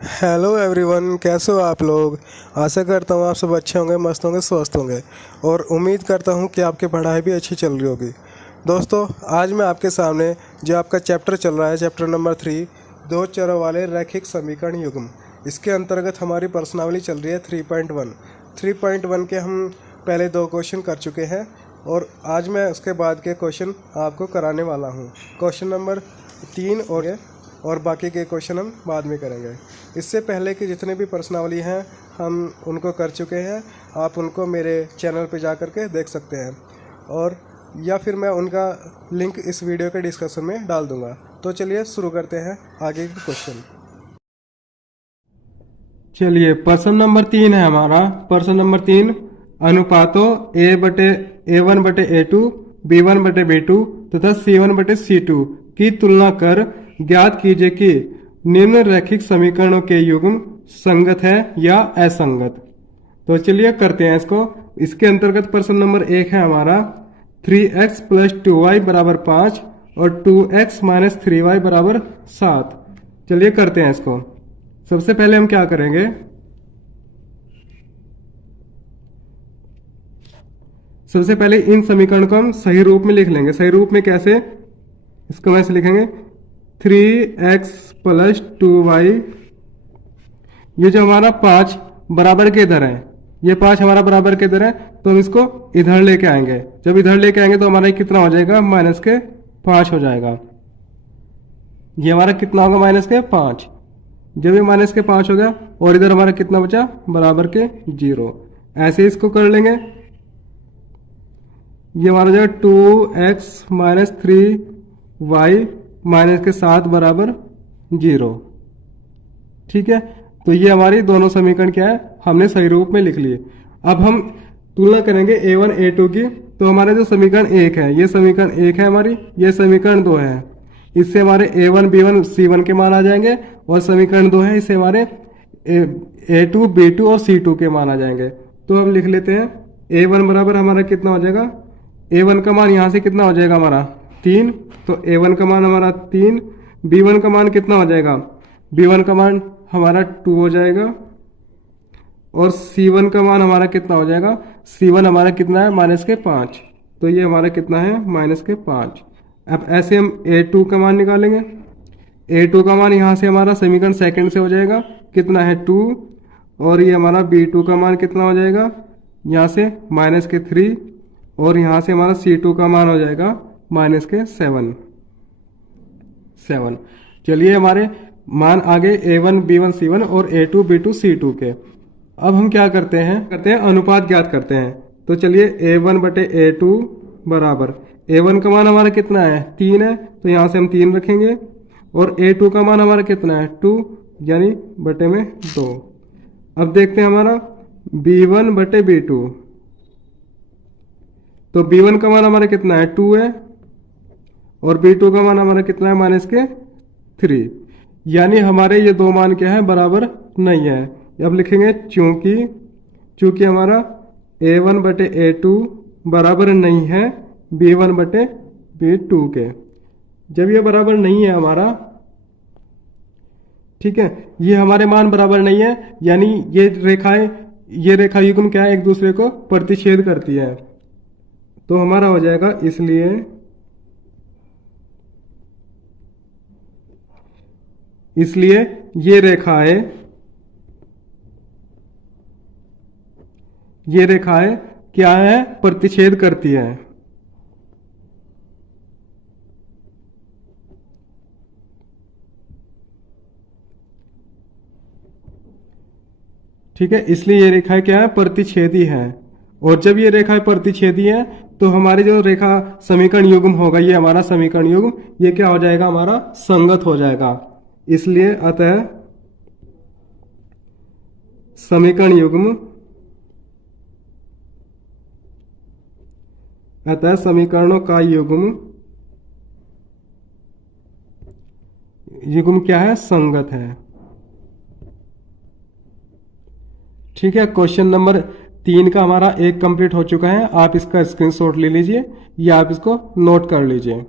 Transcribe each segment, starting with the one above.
Hello everyone, कैसे हो आप लोग। आशा करता हूँ आप सब अच्छे होंगे, मस्त होंगे, स्वस्थ होंगे और उम्मीद करता हूँ कि आपकी पढ़ाई भी अच्छी चल रही होगी। दोस्तों, आज मैं आपके सामने जो आपका चैप्टर चल रहा है, चैप्टर नंबर 3, दो चरों वाले रैखिक समीकरण युग्म, इसके अंतर्गत हमारी प्रश्नावली चल रही है 3.1। 3.1 के हम पहले 2 क्वेश्चन कर चुके हैं और आज मैं उसके बाद के क्वेश्चन आपको कराने वाला हूँ। क्वेश्चन नंबर 3 और बाकी के क्वेश्चन हम बाद में करेंगे। इससे पहले कि जितने भी प्रश्नावली हैं हम उनको कर चुके हैं, आप उनको मेरे चैनल पे जा कर के देख सकते हैं और या फिर मैं उनका लिंक इस वीडियो के डिस्क्रिप्शन में डाल दूंगा। तो चलिए शुरू करते हैं आगे के क्वेश्चन। चलिए, प्रश्न नंबर 3 है हमारा। प्रश्न नंबर 3, अनुपातों A/A1/A2, B1/B2 तथा C1/C2 की तुलना कर ज्ञात कीजिए कि निम्न रैखिक समीकरणों के युग्म संगत है या असंगत। तो चलिए करते हैं इसको। इसके अंतर्गत प्रश्न नंबर 1 है हमारा 3x + 2y = 5 और 2x - 3y = 7। चलिए करते हैं इसको। सबसे पहले हम क्या करेंगे, सबसे पहले इन समीकरण को हम सही रूप में लिख लेंगे। सही रूप में कैसे, इसको ऐसे लिखेंगे 3x + 2y। ये जो हमारा 5 बराबर के इधर है, ये 5 हमारा बराबर के इधर है, तो हम इसको इधर लेके आएंगे। जब इधर लेके आएंगे तो हमारा ये कितना हो जाएगा, -5 हो जाएगा। ये हमारा कितना होगा, -5। जब ये -5 हो गया और इधर हमारा कितना बचा, बराबर के 0। ऐसे इसको कर लेंगे। ये हमारा जो 2x - 3y -7 = 0। ठीक है, तो ये हमारी दोनों समीकरण क्या है, हमने सही रूप में लिख लिए। अब हम तुलना करेंगे A1 A2 की। तो हमारे जो समीकरण 1 है, ये समीकरण 1 है हमारी, ये समीकरण 2 है। इससे हमारे A1 B1 C1 के मान आ जाएंगे और समीकरण 2 है, इससे हमारे A2 B2 और C2 के मान आ जाएंगे। तो हम लिख लेते हैं A1 बराबर हमारा कितना हो जाएगा, A1 का मान यहां से कितना हो जाएगा हमारा 3, तो A1 का मान हमारा 3। B1 का मान कितना हो जाएगा, B1 का मान हमारा 2 हो जाएगा और C1 का मान हमारा कितना हो जाएगा, C1 हमारा कितना है, -5। तो ये हमारा कितना है, -5। अब ऐसे हम A2 का मान निकालेंगे। A2 का मान यहाँ से हमारा समीकरण सेकंड से हो जाएगा, कितना है 2, और ये हमारा B2 का मान कितना हो जाएगा, यहाँ से -3, और यहाँ से हमारा C2 का मान हो जाएगा -7। चलिए, हमारे मान आ गए A1 B1 C1 और A2 B2 C2 के। अब हम क्या करते हैं अनुपात ज्ञात करते हैं। तो चलिए A1/A2 बराबर, A1 का मान हमारा कितना है, 3 है, तो यहाँ से हम 3 रखेंगे और A2 का मान हमारा कितना है, 2, यानी बटे में 2। अब देखते हैं हमारा B1/B2। तो B1 का मान हमारा कितना है, 2 है, और B2 का मान हमारा कितना है, -3। यानी हमारे ये दो मान क्या है, बराबर नहीं है। अब लिखेंगे चूंकि हमारा A1/A2 बराबर नहीं है B1/B2 के। जब ये बराबर नहीं है हमारा, ठीक है, ये हमारे मान बराबर नहीं है, यानी ये रेखा युग्म क्या है, एक दूसरे को प्रतिच्छेद करती है। तो हमारा हो जाएगा इसलिए ये रेखाएं क्या है, प्रतिच्छेद करती है। ठीक है, इसलिए ये रेखाएं क्या है, प्रतिच्छेदी है। और जब ये रेखाएं प्रतिच्छेदी है तो हमारी जो रेखा समीकरण युग्म होगा, ये हमारा समीकरण युग्म, ये क्या हो जाएगा, हमारा संगत हो जाएगा। इसलिए अतः समीकरण युग्म समीकरणों का युग्म क्या है, संगत है। ठीक है, क्वेश्चन नंबर 3 का हमारा एक कंप्लीट हो चुका है। आप इसका स्क्रीनशॉट ले लीजिए या आप इसको नोट कर लीजिए।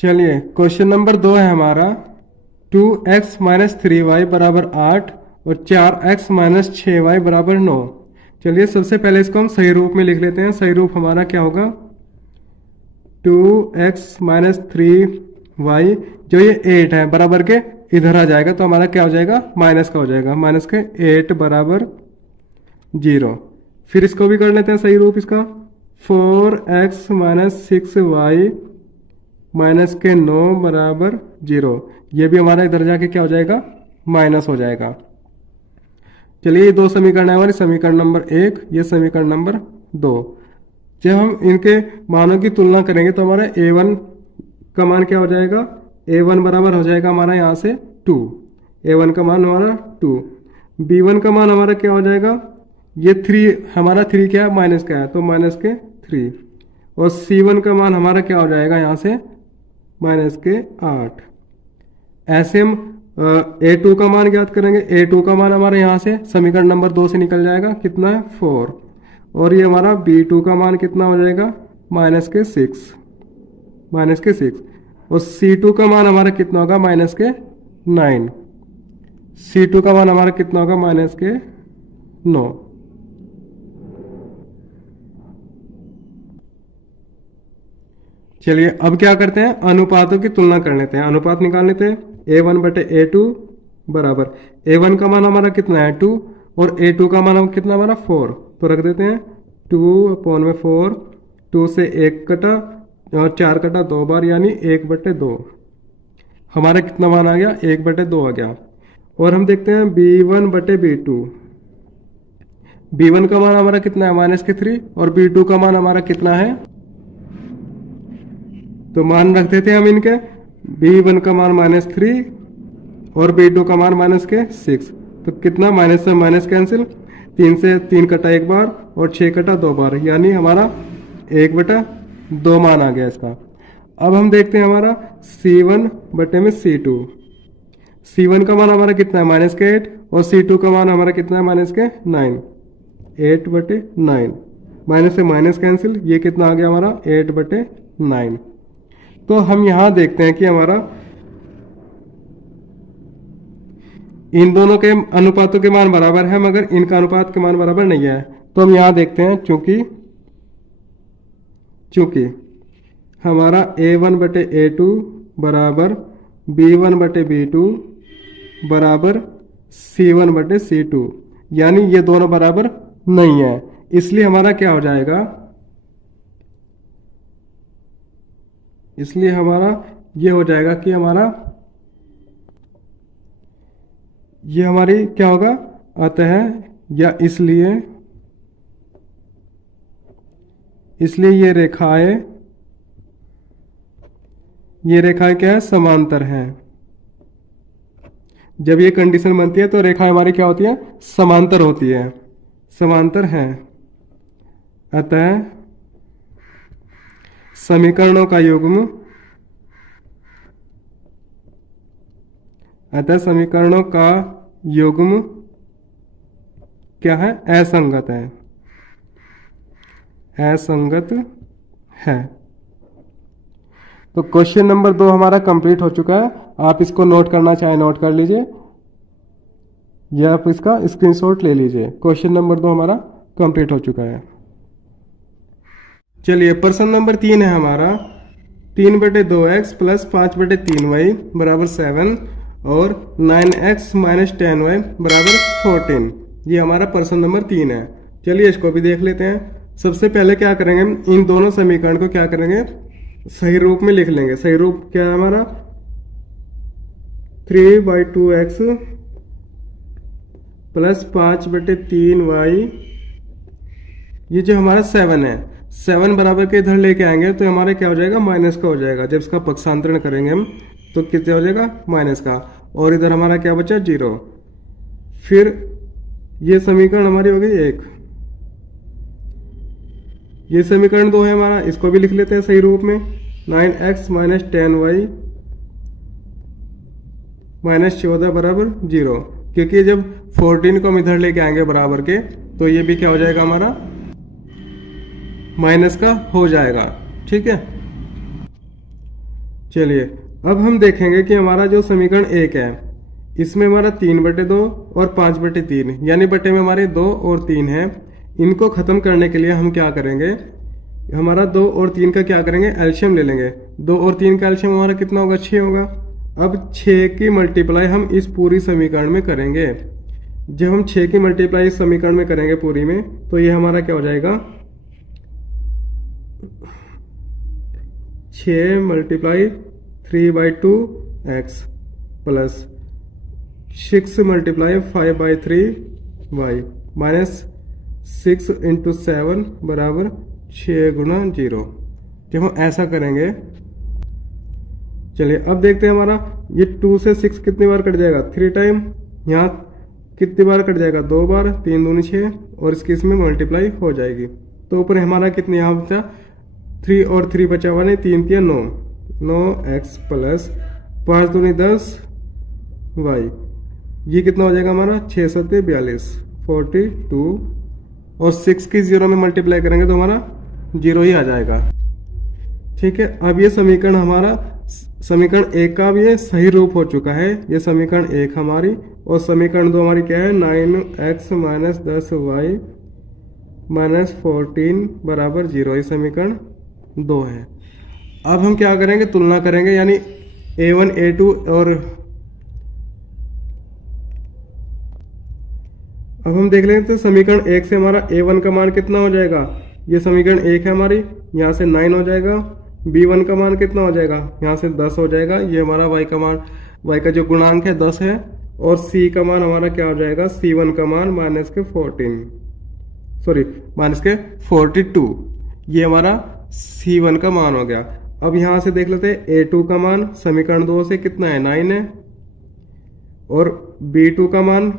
चलिए, क्वेश्चन नंबर 2 है हमारा 2x माइनस 3y बराबर 8 और 4x माइनस 6y बराबर 9। चलिए सबसे पहले इसको हम सही रूप में लिख लेते हैं। सही रूप हमारा क्या होगा, 2x माइनस 3y, जो ये 8 है बराबर के इधर आ जाएगा तो हमारा क्या हो जाएगा, माइनस का हो जाएगा, माइनस के 8 बराबर 0। फिर इसको भी कर लेते हैं सही रूप इसका, 4x माइनस 6y माइनस के 9 बराबर 0। ये भी हमारा इधर जाके क्या हो जाएगा, माइनस हो जाएगा। चलिए ये दो समीकरण है हमारे, समीकरण नंबर 1, ये समीकरण नंबर 2। जब हम इनके मानों की तुलना करेंगे तो हमारा a1 का मान क्या हो जाएगा, a1 बराबर हो जाएगा हमारा यहाँ से 2, a1 का मान हमारा 2, b1 का मान हमारा क्या हो जाएगा, ये 3, हमारा 3 क्या है, माइनस का है तो माइनस के 3, और c1 का मान हमारा क्या हो जाएगा यहाँ से, माइनस के 8। ऐसे हम a2 का मान ज्ञात करेंगे। a2 का मान हमारे यहाँ से समीकरण नंबर 2 से निकल जाएगा, कितना है 4, और ये हमारा b2 का मान कितना हो जाएगा, माइनस के 6, माइनस के 6, और c2 का मान हमारा कितना होगा, माइनस के 9, c2 का मान हमारा कितना होगा, माइनस के 9। चलिए अब क्या करते हैं, अनुपातों की तुलना कर लेते हैं, अनुपात निकाल लेते हैं। a1 बटे a2 बराबर, a1 का मान हमारा कितना है 2, और a2 का मान कितना हमारा 4, तो रख देते हैं 2/4, 2 से 1 कटा और 4 कटा 2 बार, यानी 1/2, हमारा कितना मान आ गया, 1/2 आ गया। और हम देखते हैं b1 बटे b2, b1 का मान हमारा कितना है, माइनस के 3, और b2 का मान हमारा कितना है, तो मान रख देते हैं हम इनके, b1 का मान माइनस 3 और b2 का मान माइनस के 6, तो कितना, माइनस से माइनस कैंसिल, 3 से 3 कटा 1 बार और 6 कटा 2 बार, यानी हमारा 1/2 मान आ गया इसका। अब हम देखते हैं हमारा c1 बटे में c2, c1 का मान हमारा कितना है, माइनस के 8, और c2 का मान हमारा कितना है, माइनस के 9, 8/9, माइनस से माइनस कैंसिल, ये कितना आ गया हमारा 8/9। तो हम यहां देखते हैं कि हमारा इन दोनों के अनुपातों के मान बराबर है, मगर इनका अनुपात के मान बराबर नहीं है। तो हम यहां देखते हैं, चूंकि हमारा a1 बटे a2 बराबर b1 बटे b2 बराबर c1 बटे c2, यानी ये दोनों बराबर नहीं है, इसलिए हमारा क्या हो जाएगा, इसलिए हमारा ये हो जाएगा कि हमारा ये हमारी क्या होगा, अतः या इसलिए ये रेखाएं क्या है, समांतर हैं। जब ये कंडीशन बनती है तो रेखाएं हमारी क्या होती है, समांतर होती है, समांतर हैं। अतः समीकरणों का युग्म, क्या है, असंगत है, असंगत है। तो क्वेश्चन नंबर 2 हमारा कंप्लीट हो चुका है। आप इसको नोट करना चाहे नोट कर लीजिए, या आप इसका स्क्रीनशॉट ले लीजिए। क्वेश्चन नंबर 2 हमारा कंप्लीट हो चुका है। चलिए प्रश्न नंबर 3 है हमारा, 3/2x प्लस 5/3y बराबर 7 और 9x माइनस 10y बराबर 14। ये हमारा प्रश्न नंबर 3 है। चलिए इसको भी देख लेते हैं। सबसे पहले क्या करेंगे, इन दोनों समीकरण को क्या करेंगे, सही रूप में लिख लेंगे। सही रूप क्या है हमारा, 3/2x प्लस 5/3y, ये जो हमारा 7 है, 7 बराबर के इधर लेके आएंगे तो हमारा क्या हो जाएगा, माइनस का हो जाएगा। जब इसका पक्षांतरण करेंगे हम तो कितना हो जाएगा, माइनस का, और इधर हमारा क्या बचा, 0। फिर ये समीकरण हमारी हो गई 1। ये समीकरण 2 है हमारा, इसको भी लिख लेते हैं सही रूप में, 9x माइनस 10y माइनस 14 बराबर 0, क्योंकि जब 14 को हम इधर लेके आएंगे बराबर के तो ये भी क्या हो जाएगा, हमारा माइनस का हो जाएगा। ठीक है, चलिए अब हम देखेंगे कि हमारा जो समीकरण 1 है इसमें हमारा 3/2 और 5/3 यानी बटे में हमारे 2 और 3 है। इनको खत्म करने के लिए हम क्या करेंगे, हमारा 2 और 3 का क्या करेंगे, एलसीएम ले लेंगे। 2 और 3 का एलसीएम हमारा कितना होगा, 6 होगा। अब 6 की मल्टीप्लाई हम इस पूरी समीकरण में करेंगे। जब हम 6 की मल्टीप्लाई इस समीकरण में करेंगे पूरी में, तो ये हमारा क्या हो जाएगा, 6 multiply 3/2x plus 6 multiply 5/3y minus 6 into 7 बराबर 6 गुना 0। जब हम ऐसा करेंगे, चलिए अब देखते हैं हमारा ये 2 से 6 कितनी बार कट जाएगा, 3 टाइम। यहाँ कितनी बार कट जाएगा, 2 बार, 3 दूनी 6 और इसकी इसमें मल्टीप्लाई हो जाएगी। तो ऊपर हमारा कितने यहाँ बचा, 3 और 3 बचा हुआ नहीं, 3 3 9, 9x प्लस 5 दूनी 10 y। ये कितना हो जाएगा हमारा, 6 7 42 42 और 6 की 0 में मल्टीप्लाई करेंगे तो हमारा 0 ही आ जाएगा। ठीक है, अब ये समीकरण हमारा समीकरण 1 का भी ये सही रूप हो चुका है। ये समीकरण 1 हमारी, और समीकरण 2 हमारी क्या है, 9x माइनस 10y माइनस 14 बराबर 0। ये समीकरण 2 है। अब हम क्या करेंगे, तुलना करेंगे, यानी a1 a2 और अब हम देख लेंगे तो समीकरण 1 से हमारा a1 का मान कितना हो जाएगा, ये समीकरण 1 है हमारी, यहाँ से 9 हो जाएगा। b1 का मान कितना हो जाएगा, यहाँ से 10 हो जाएगा। ये हमारा y का मान, y का जो गुणांक है 10 है। और c का मान हमारा क्या हो जाएगा, c1 का मान माइनस के 42। ये हमारा c1 का मान हो गया। अब यहाँ से देख लेते हैं a2 का मान समीकरण 2 से कितना है, 9 है। और b2 का मान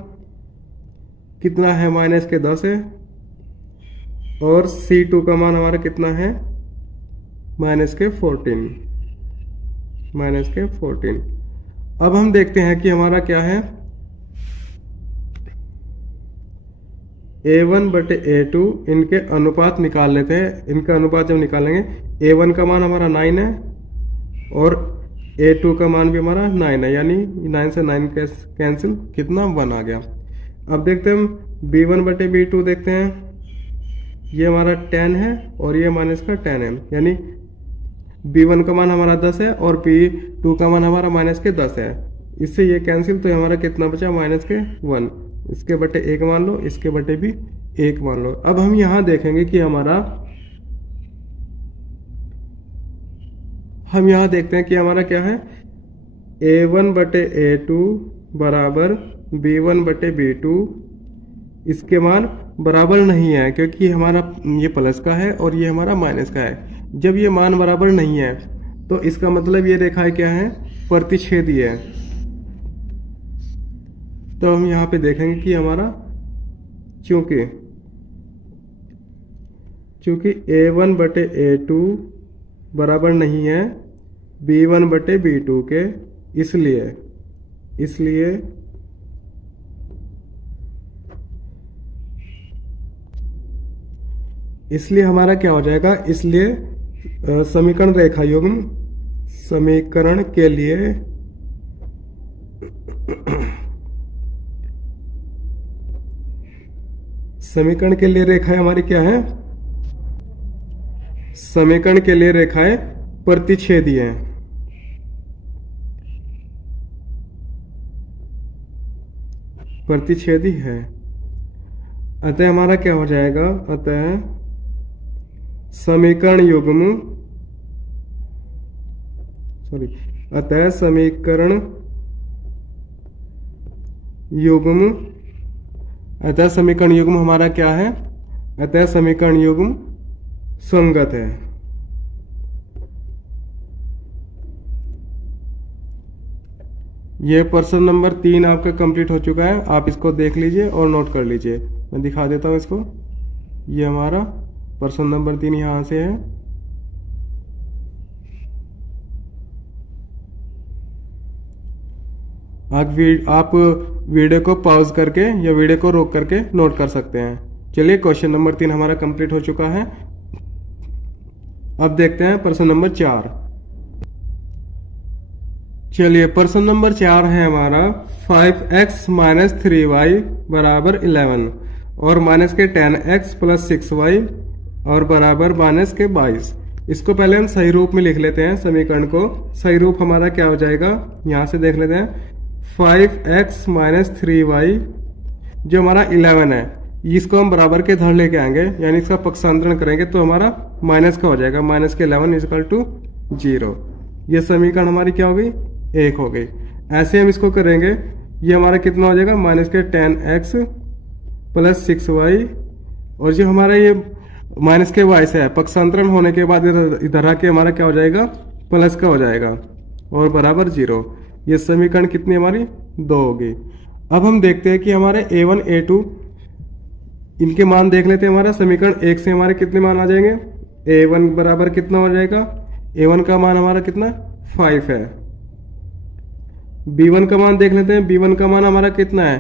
कितना है, माइनस के 10 है। और c2 का मान हमारा कितना है, माइनस के 14। अब हम देखते हैं कि हमारा क्या है, a1 बटे a2 इनके अनुपात निकाल लेते हैं। इनका अनुपात जब निकालेंगे, a1 का मान हमारा 9 है और a2 का मान भी हमारा 9 है, यानी 9 से 9 कैंसिल, कितना 1 आ गया। अब देखते हैं हम b1 बटे b2 देखते हैं। ये हमारा 10 है और ये माइनस का 10 है, यानी b1 का मान हमारा 10 है और b2 का मान हमारा माइनस के 10 है। इससे ये कैंसिल, तो हमारा कितना बचा, माइनस के 1। इसके बटे 1 मान लो, इसके बटे भी 1 मान लो। अब हम यहां देखेंगे कि हम यहां देखते हैं कि हमारा क्या है, a1 बटे a2 बराबर b1 बटे b2। इसके मान बराबर नहीं है क्योंकि हमारा ये प्लस का है और ये हमारा माइनस का है। जब ये मान बराबर नहीं है तो इसका मतलब ये रेखाएं क्या है, प्रतिच्छेदी है। तो हम यहाँ पे देखेंगे कि हमारा चूंकि a1 बटे a2 बराबर नहीं है b1 बटे b2 के, इसलिए हमारा क्या हो जाएगा, इसलिए समीकरण रेखा युग्म समीकरण के लिए रेखाएं हमारी क्या है, समीकरण के लिए रेखाएं प्रतिच्छेदी हैं। प्रतिच्छेदी है। अतः हमारा क्या हो जाएगा, अतः समीकरण युग्म हमारा क्या है, अतः समीकरण युग्म संगत है। ये प्रश्न नंबर 3 आपका कंप्लीट हो चुका है। आप इसको देख लीजिए और नोट कर लीजिए। मैं दिखा देता हूं इसको। ये हमारा प्रश्न नंबर 3 यहां से है। आप वीडियो को पॉज करके या वीडियो को रोक करके नोट कर सकते हैं। चलिए, क्वेश्चन नंबर 3 हमारा कंप्लीट हो चुका है। अब देखते हैं प्रश्न नंबर 4। चलिए प्रश्न नंबर 4 है हमारा 5x माइनस 3y बराबर 11 और माइनस के 10x प्लस 6y और बराबर माइनस के 22। इसको पहले हम सही रूप में लिख लेते हैं समीकरण को। सही रूप हमारा क्या हो जाएगा, यहाँ से देख लेते हैं। 5x माइनस 3y जो हमारा 11 है, इसको हम बराबर के धड़ लेके आएंगे, यानी इसका पक्षांतरण करेंगे तो हमारा माइनस का हो जाएगा। माइनस के 11 इजकल टू 0। ये समीकरण हमारी क्या हो गई, 1 हो गई। ऐसे हम इसको करेंगे, ये हमारा कितना हो जाएगा, माइनस के 10x प्लस 6y और जो हमारा ये माइनस के y से है, पक्षांतरण होने के बाद इधर आके हमारा क्या हो जाएगा, प्लस का हो जाएगा और बराबर 0। ये समीकरण कितनी हमारी 2 होगी। अब हम देखते हैं कि हमारे a1 a2 इनके मान देख लेते हैं। हमारा समीकरण 1 से हमारे कितने मान आ जाएंगे, a1 बराबर कितना हो जाएगा, a1 का मान हमारा कितना 5 है। b1 का मान देख लेते हैं, b1 का मान हमारा कितना है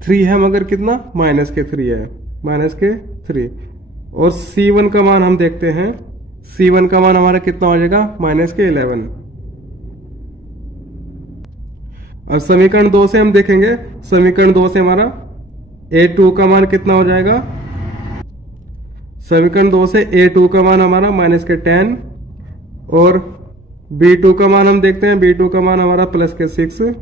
3 है, मगर कितना माइनस के 3 है, माइनस के 3। और c1 का मान हम देखते हैं, c1 का मान हमारा कितना हो जाएगा, माइनस के 11। अब समीकरण 2 से हम देखेंगे, समीकरण 2 से हमारा a2 का मान कितना हो जाएगा, समीकरण 2 से a2 का मान हमारा माइनस के 10 और b2 का मान हम देखते हैं, b2 का मान हमारा प्लस के 6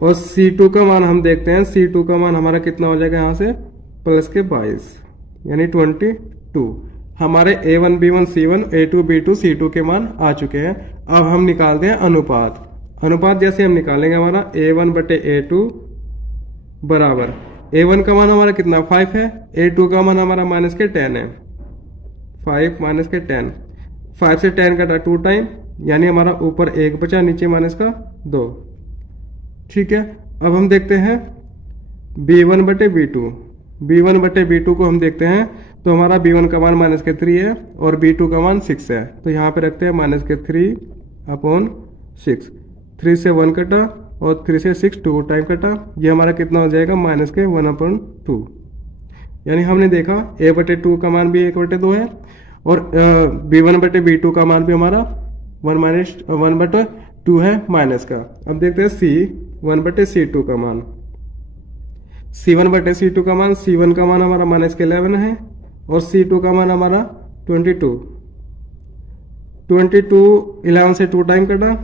और c2 का मान हम देखते हैं, c2 का मान हमारा कितना हो जाएगा यहाँ से प्लस के 22 यानी 22। हमारे a1 b1 c1 a2 b2 c2 के मान आ चुके हैं। अब हम निकालते हैं अनुपात। अनुपात जैसे हम निकालेंगे, हमारा a1 बटे a2 बराबर, a1 का मान हमारा कितना 5 है, a2 का मान हमारा माइनस के 10 है, 5 माइनस के 10, 5 से 10 कटा 2 टाइम, यानी हमारा ऊपर 1 बचा, नीचे माइनस का 2। ठीक है। अब हम देखते हैं b1 बटे b2, b1 बटे b2 को हम देखते हैं तो हमारा b1 का मान माइनस के 3 है और b2 का मान 6 है, तो यहाँ पे रखते हैं माइनस के 3/6। 3 से 1 कटा और 3 से 6 2 टाइम कटा, ये हमारा कितना हो जाएगा, माइनस के 1/2। यानी हमने देखा a बटे 2 का मान भी 1 बटे 2 है और b1 बटे b2 का मान भी हमारा 1 बटे 2 है माइनस का। अब देखते हैं c1 बटे c2 का मान, c1 बटे c2 का मान, c1 का मान हमारा माइनस के 11 है और c2 का मान हमारा 22। 11 से 2 टाइम कटा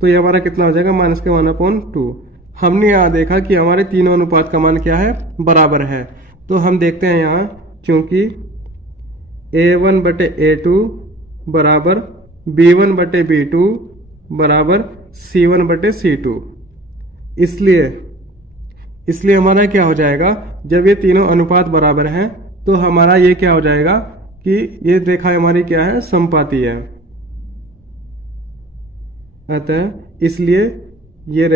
तो ये हमारा कितना हो जाएगा, माइनस के 1/2। हमने यहाँ देखा कि हमारे तीनों अनुपात का मान क्या है, बराबर है। तो हम देखते हैं यहाँ, क्योंकि a1 बटे a2 बराबर b1 बटे b2 बराबर c1 बटे c2, इसलिए हमारा क्या हो जाएगा, जब ये तीनों अनुपात बराबर हैं तो हमारा ये क्या हो जाएगा कि ये रेखा हमारी क्या है, समपाती है। अतः इसलिए ये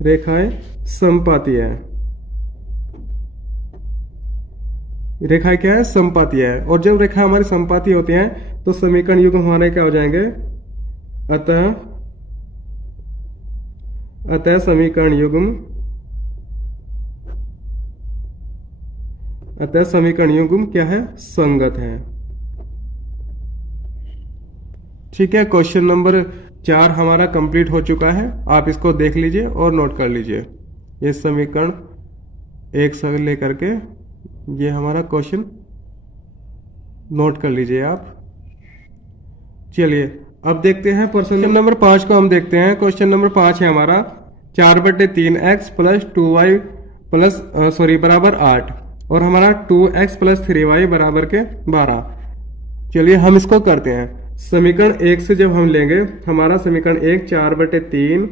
रेखाएं समपाती है। रेखाएं क्या है, समपाती है। और जब रेखा हमारी समपाती होती हैं तो समीकरण युग्म हमारे क्या हो जाएंगे, अतः समीकरण युग्म क्या है, संगत है। ठीक है। क्वेश्चन नंबर 4 हमारा कंप्लीट हो चुका है। आप इसको देख लीजिए और नोट कर लीजिए। ये समीकरण 1 से लेकर के ये हमारा क्वेश्चन नोट कर लीजिए आप। चलिए अब देखते हैं क्वेश्चन नंबर 5 को हम देखते हैं। क्वेश्चन नंबर 5 है हमारा 4 बटे 3x प्लस 2y प्लस बराबर 8 और हमारा 2x प्लस 3y बराबर के 12। चलिए हम इसको करते हैं। समीकरण 1 से जब हम लेंगे, हमारा समीकरण 1 4 बटे 3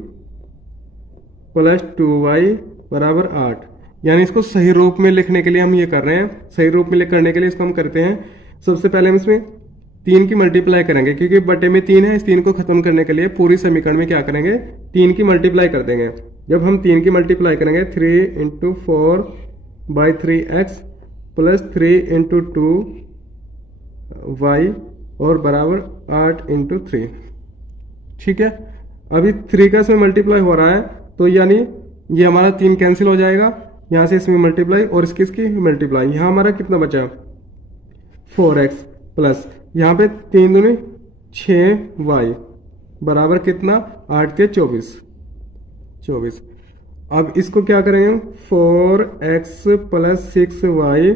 प्लस 2y बराबर 8, यानी इसको सही रूप में लिखने के लिए हम ये कर रहे हैं। सही रूप में करने के लिए इसको हम करते हैं, सबसे पहले हम इसमें 3 की मल्टीप्लाई करेंगे, क्योंकि बटे में 3 है। इस 3 को खत्म करने के लिए पूरी समीकरण में क्या करेंगे, 3 की मल्टीप्लाई कर देंगे। जब हम 3 की मल्टीप्लाई करेंगे 3 × 4 बाई 3x प्लस 3 × 2y और बराबर 8 × 3। ठीक है। अभी 3 का इसमें मल्टीप्लाई हो रहा है तो यानी ये हमारा 3 कैंसिल हो जाएगा, यहाँ से इसमें मल्टीप्लाई और इसकी मल्टीप्लाई। यहाँ हमारा कितना बचा 4x। प्लस यहाँ पे 3 दूनी 6y बराबर कितना 8 के 24। अब इसको क्या करेंगे 4x प्लस 6y,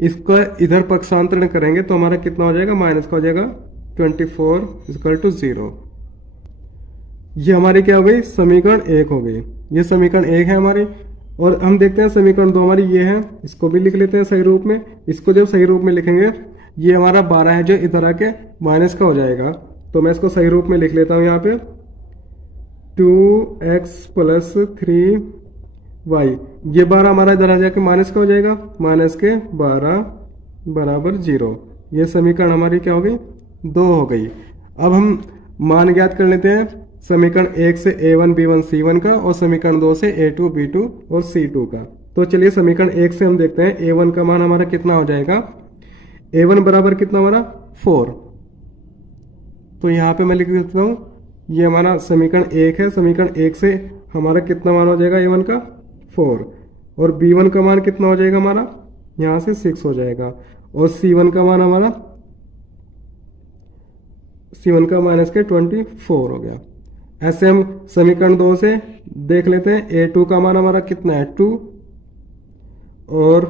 इसका इधर पक्षांतरण करेंगे तो हमारा कितना हो जाएगा माइनस का हो जाएगा 24 इक्वल टू 0। ये हमारी क्या हो गई समीकरण 1 हो गई। ये समीकरण 1 है हमारी। और हम देखते हैं समीकरण 2 हमारी ये है, इसको भी लिख लेते हैं सही रूप में। इसको जब सही रूप में लिखेंगे ये हमारा 12 है जो इधर आके माइनस का हो जाएगा, तो मैं इसको सही रूप में लिख लेता हूं यहाँ पे 2x प्लस 3y, ये 12 हमारा इधर आ जाके माइनस का हो जाएगा, माइनस के 12 बराबर 0। ये समीकरण हमारी क्या हो गई 2 हो गई। अब हम मान ज्ञात कर लेते हैं समीकरण 1 से a1 b1 c1 का और समीकरण 2 से a2 b2 और c2 का। तो चलिए समीकरण 1 से हम देखते हैं a1 का मान हमारा कितना हो जाएगा। a1 बराबर कितना हमारा 4, तो यहाँ पे मैं लिख देता हूँ ये हमारा समीकरण 1 है। समीकरण 1 से हमारा कितना मान हो जाएगा a1 का 4, और b1 का मान कितना हो जाएगा हमारा यहाँ से 6 हो जाएगा, और c1 का मान हमारा c1 का माइनस के 24 हो गया। ऐसे हम समीकरण 2 से देख लेते हैं a2 का मान हमारा कितना है 2, और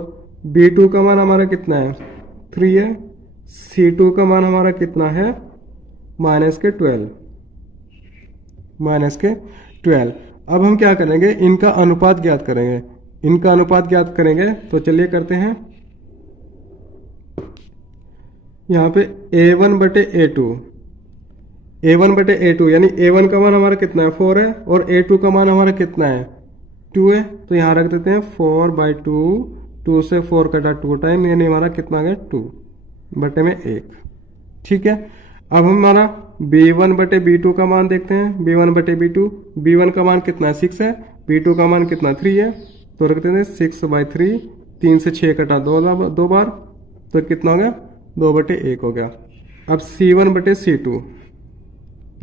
b2 का मान हमारा कितना है 3 है, c2 का मान हमारा कितना है माइनस के 12। अब हम क्या करेंगे इनका अनुपात ज्ञात करेंगे। इनका अनुपात ज्ञात करेंगे तो चलिए करते हैं। यहाँ पे a1 बटे a2 यानी a1 का मान हमारा कितना है 4 है, और a2 का मान हमारा कितना है 2 है, तो यहाँ रख देते हैं 4/2, 2 से 4 कटा 2 टाइम, यानी हमारा कितना आ गया 2 बटे में 1। ठीक है। अब हम हमारा b1 बटे b2 का मान देखते हैं। b1 बटे b1 का मान कितना है 6 है, b2 का मान कितना 3 है, तो रख देते हैं 6/3, 3 से 6 कटा 2 बार, तो कितना हो गया 2 बटे 1 हो गया। अब c1 बटे c2,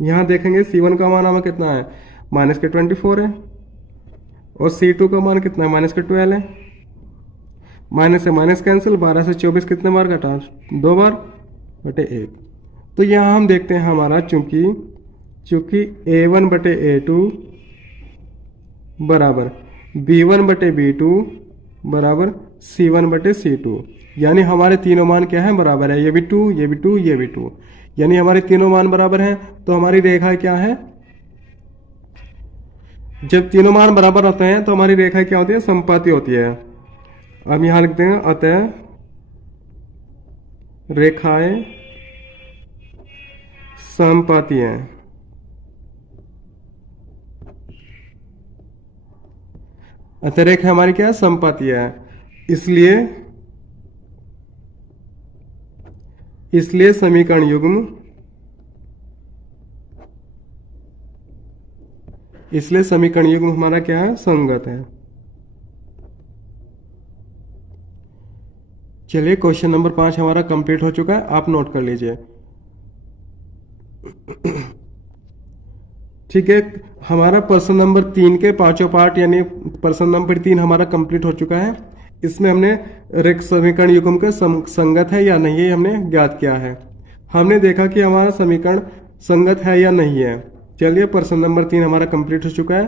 यहाँ देखेंगे c1 का मान हमें कितना है माइनस के 24 है, और c2 का मान कितना है माइनस के 12 है। माइनस से माइनस कैंसिल, 12 से 24 कितने बार कटा 2 बार बटे 1। तो यहाँ हम देखते हैं हमारा चूंकि a1 बटे a2 बराबर b1 बटे b2 बराबर c1 बटे c2, यानी हमारे तीनों मान क्या है बराबर है, ये भी 2, ये भी 2, ये भी 2, यानी हमारे तीनों मान बराबर हैं। तो हमारी रेखा क्या है, जब तीनों मान बराबर होते हैं तो हमारी रेखा क्या होती है समपाती होती है। अब यहां लिखते हैं अतः रेखाएं समपाती हैं। अतः रेखा हमारी क्या है समपाती है, इसलिए समीकरण युग्म हमारा क्या है संगत है। चलिए क्वेश्चन नंबर 5 हमारा कंप्लीट हो चुका है, आप नोट कर लीजिए। ठीक है, हमारा प्रश्न नंबर 3 के पांचों पार्ट यानी प्रश्न नंबर 3 हमारा कंप्लीट हो चुका है। इसमें हमने रेख समीकरण युग्म का संगत है या नहीं है हमने ज्ञात किया है। हमने देखा कि हमारा समीकरण संगत है या नहीं है। चलिए प्रश्न नंबर 3 हमारा कंप्लीट हो चुका है।